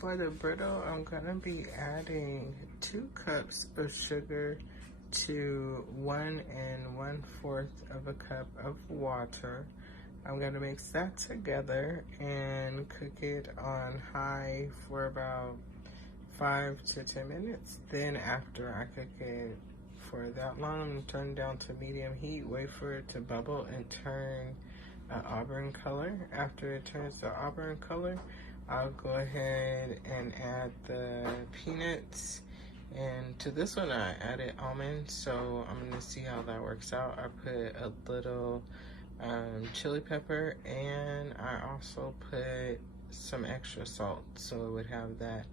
For the brittle, I'm gonna be adding 2 cups of sugar to 1 1/4 of a cup of water. I'm gonna mix that together and cook it on high for about 5 to 10 minutes. Then after I cook it for that long, I'm gonna turn down to medium heat, wait for it to bubble and turn auburn color. After it turns to auburn color, I'll go ahead and add the peanuts. And to this one, I added almonds, so I'm gonna see how that works out. I put a little chili pepper, and I also put some extra salt, so it would have that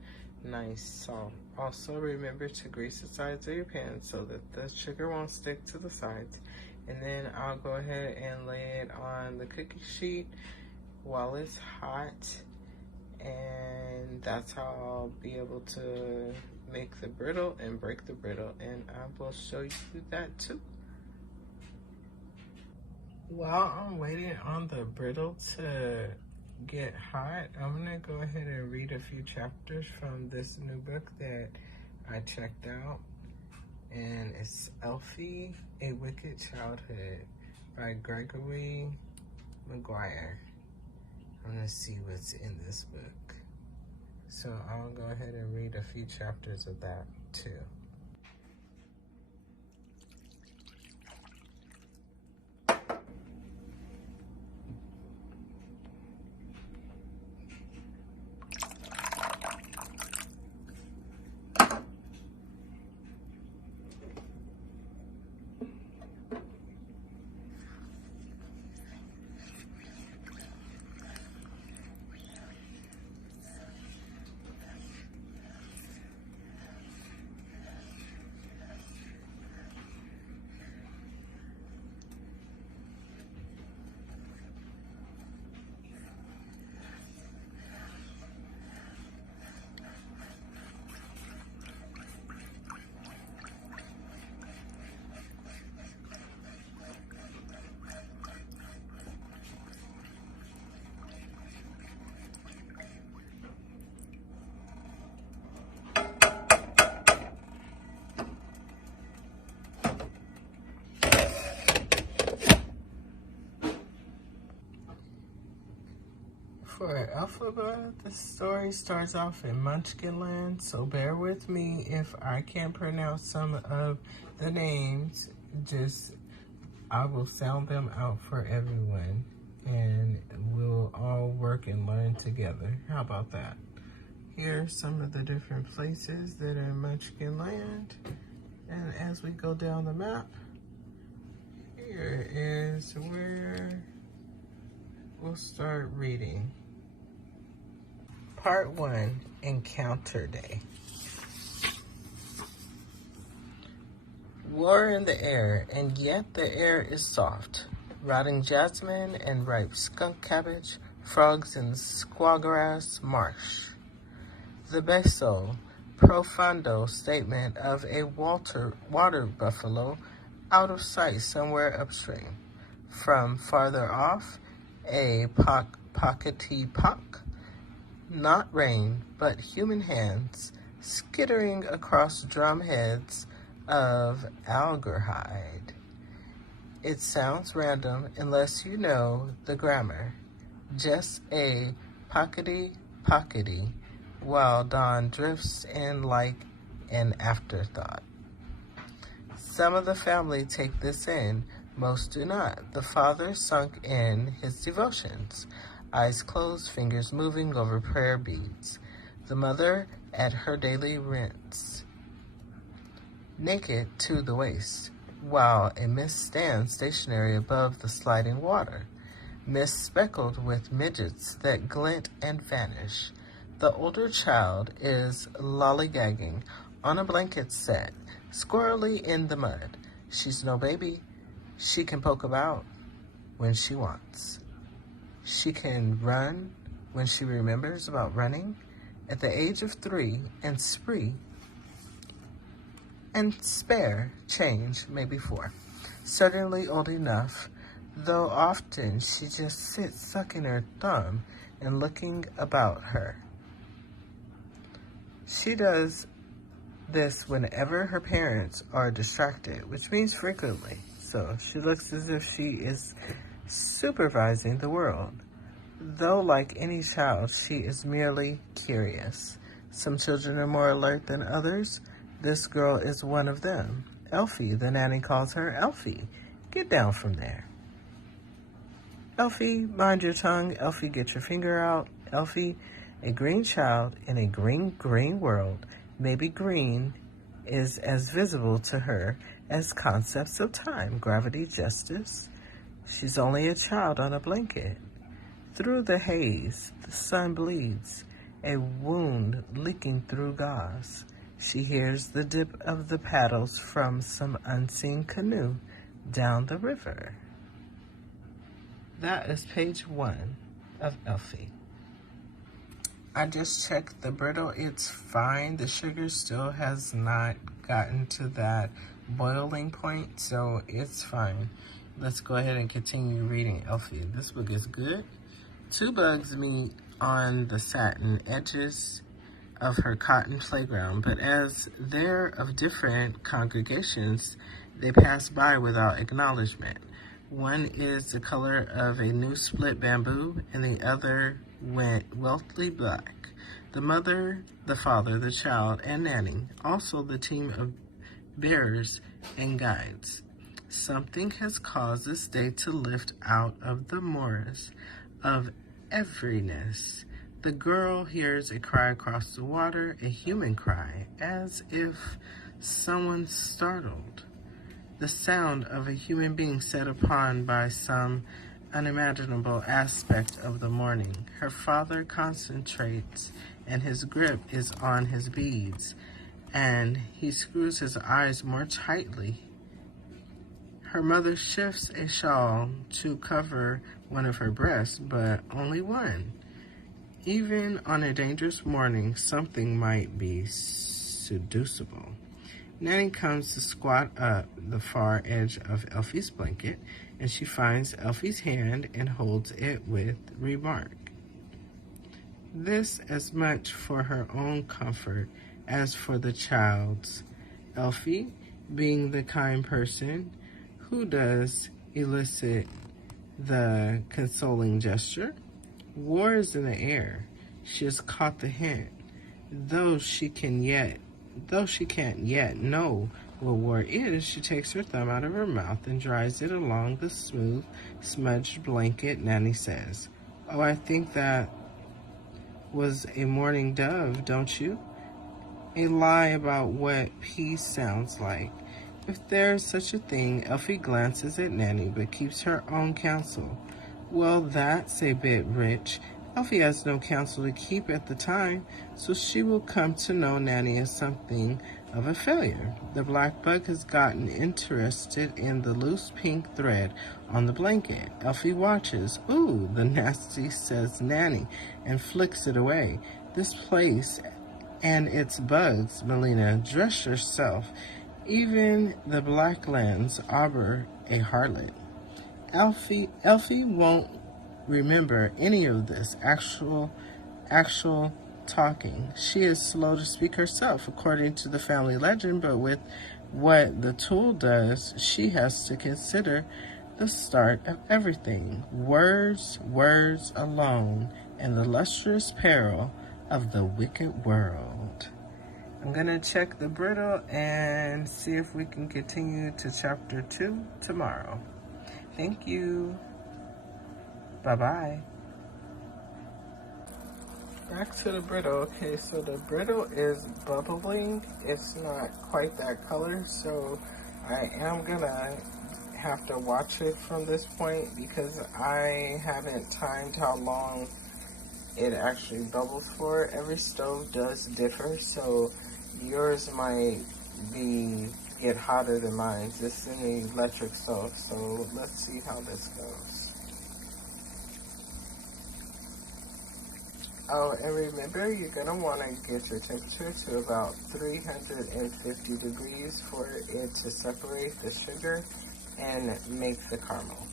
nice salt. Also, remember to grease the sides of your pan so that the sugar won't stick to the sides. And then I'll go ahead and lay it on the cookie sheet while it's hot. And that's how I'll be able to make the brittle and break the brittle. And I will show you that too. While I'm waiting on the brittle to get hot, I'm gonna go ahead and read a few chapters from this new book that I checked out. And it's Elfie, A Wicked Childhood by Gregory Maguire. I'm gonna see what's in this book. So I'll go ahead and read a few chapters of that too. For Elphaba, the story starts off in Munchkinland, so bear with me if I can't pronounce some of the names. I will sound them out for everyone, and we'll all work and learn together. How about that? Here are some of the different places that are in Munchkinland, and as we go down the map, here is where we'll start reading. Part 1, Encounter Day. War in the air, and yet the air is soft. Rotting jasmine and ripe skunk cabbage, frogs in squawgrass marsh. The basso profundo statement of a water buffalo out of sight somewhere upstream. From farther off, a pockety pock. Not rain, but human hands skittering across drum heads of algarhide. It sounds random unless you know the grammar. Just a pockety while dawn drifts in like an afterthought. Some of the family take this in, most do not. The father sunk in his devotions, eyes closed, fingers moving over prayer beads. The mother at her daily rinse, naked to the waist, while a mist stands stationary above the sliding water. Mist speckled with midgets that glint and vanish. The older child is lollygagging on a blanket set, squirrely in the mud. She's no baby. She can poke about when she wants. She can run when she remembers about running at the age of 3 and spree and spare change maybe 4. Certainly old enough, though often she just sits sucking her thumb and looking about her. She does this whenever her parents are distracted, which means frequently. So she looks as if she is supervising the world. Though like any child, she is merely curious. Some children are more alert than others. This girl is one of them. Elfie, the nanny calls her. Elfie, get down from there. Elfie, mind your tongue. Elfie, get your finger out. Elfie, a green child in a green world. Maybe green is as visible to her as concepts of time, gravity, justice. She's only a child on a blanket. Through the haze, the sun bleeds, a wound leaking through gauze. She hears the dip of the paddles from some unseen canoe down the river. That is page 1 of Elfie. I just checked the Brittle. It's fine. The sugar still has not gotten to that boiling point, so it's fine. Let's go ahead and continue reading Elfie. This book is good. Two bugs meet on the satin edges of her cotton playground, but as they're of different congregations, they pass by without acknowledgement. One is the color of a new split bamboo, and the other wealthy black. The mother, the father, the child, and nanny, also the team of bearers and guides. Something has caused this day to lift out of the morass of everyness. The girl hears a cry across the water, a human cry, as if someone startled. The sound of a human being set upon by some unimaginable aspect of the morning. Her father concentrates, and his grip is on his beads, and he screws his eyes more tightly. Her mother shifts a shawl to cover one of her breasts, but only one. Even on a dangerous morning, something might be seducible. Nanny comes to squat up the far edge of Elfie's blanket, and she finds Elfie's hand and holds it with remark. This as much for her own comfort as for the child's. Elfie, being the kind person who does elicit the consoling gesture, war is in the air. She has caught the hint, though she can't yet know what war is. She takes her thumb out of her mouth and dries it along the smooth, smudged blanket. Nanny says, "Oh, I think that was a mourning dove, don't you?" A lie about what peace sounds like. If there's such a thing, Elfie glances at Nanny, but keeps her own counsel. Well, that's a bit rich. Elfie has no counsel to keep at the time, so she will come to know Nanny as something of a failure. The black bug has gotten interested in the loose pink thread on the blanket. Elfie watches. "Ooh, the nasty," says Nanny, and flicks it away. "This place and its bugs, Melina, dress yourself. Even the blacklands arbor a harlot." Elfie won't remember any of this actual talking. She is slow to speak herself, according to the family legend, but with what the tool does, she has to consider the start of everything. Words alone, and the lustrous peril of the wicked world. I'm gonna check the Brittle and see if we can continue to chapter 2 tomorrow. Thank you. Bye-bye. Back to the Brittle. Okay, so the Brittle is bubbling. It's not quite that color, so I am gonna have to watch it from this point because I haven't timed how long it actually bubbles for. Every stove does differ, so yours might get hotter than mine. This is an electric stove, so let's see how this goes. Oh, and remember, you're going to want to get your temperature to about 350 degrees for it to separate the sugar and make the caramel.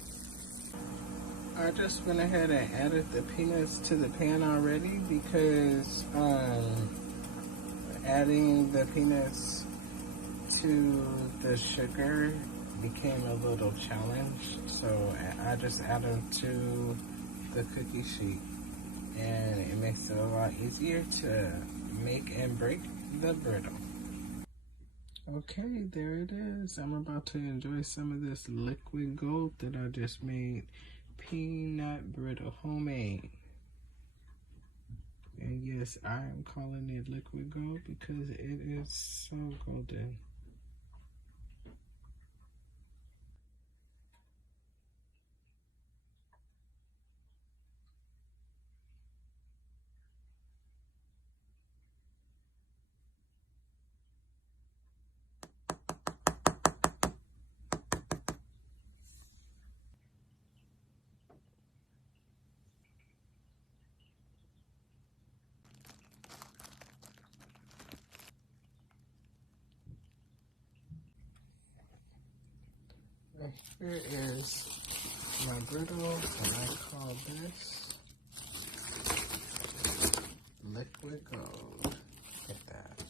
I just went ahead and added the peanuts to the pan already because adding the peanuts to the sugar became a little challenge, so I just add them to the cookie sheet, and it makes it a lot easier to make and break the brittle. Okay, there it is. I'm about to enjoy some of this liquid gold that I just made. Peanut brittle, homemade. And yes, I am calling it liquid gold because it is so golden. And here is my brittle, and I call this liquid gold. Look at that.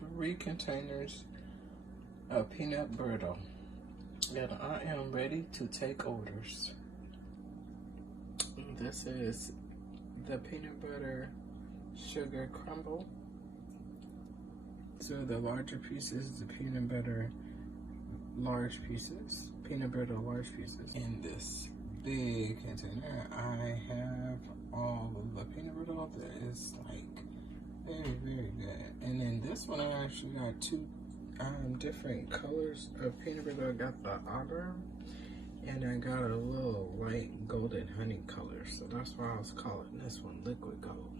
Three containers of peanut brittle, and I am ready to take orders. This is the peanut butter sugar crumble. So the larger pieces, the peanut butter large pieces, peanut butter large pieces. In this big container, I have all of the peanut butter that is like very, very good. And then this one, I actually got two different colors of peanut butter. I got the auburn, and I got a little light golden honey color. So that's why I was calling this one liquid gold.